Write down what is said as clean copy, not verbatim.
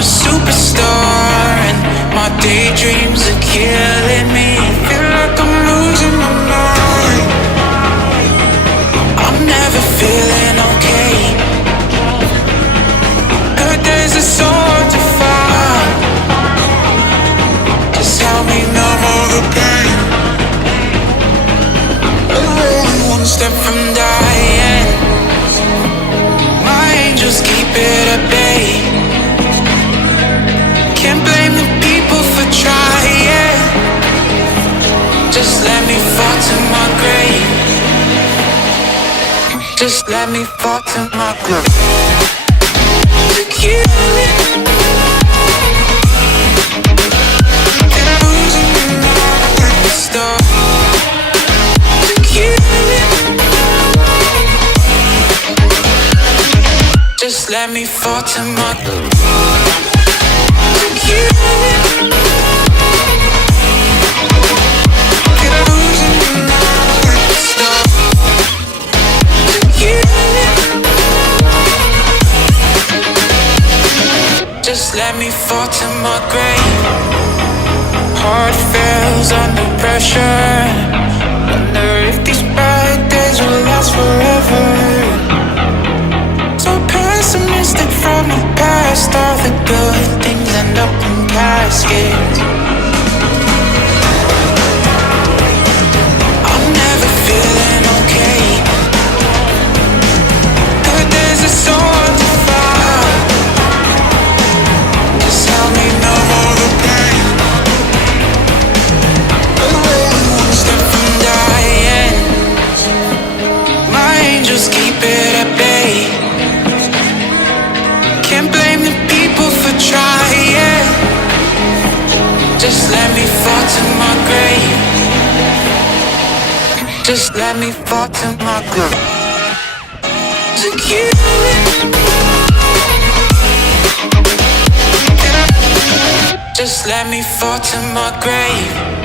a superstar, and my daydreams are killing me. Feel like I'm losing my mind. I'm never feeling okay. Good days are so hard to find. Just help me numb all the pain. I'm only one step from dying. My angels keep it at bay. Can't blame the people for trying. Just let me fall to my grave. Just let me fall to my grave. To kill it. Can I lose in the night? Stop. To kill it. Just let me fall to my grave. To kill it. Can I lose in the night? Stop. To kill it. Just let me fall to my grave. Heart fails under pressure. Wonder if these bad days will last forever. So pessimistic from the past. All the good things end up in caskets. I'm never feeling okay. Good days are so hard to find. Just help me numb all the pain. I'm only one step from dying. My angels keep it at bay. Can't blame the people for trying. Just let me fall to my grave. Just let me fall to my grave. To kill it. Just let me fall to my grave.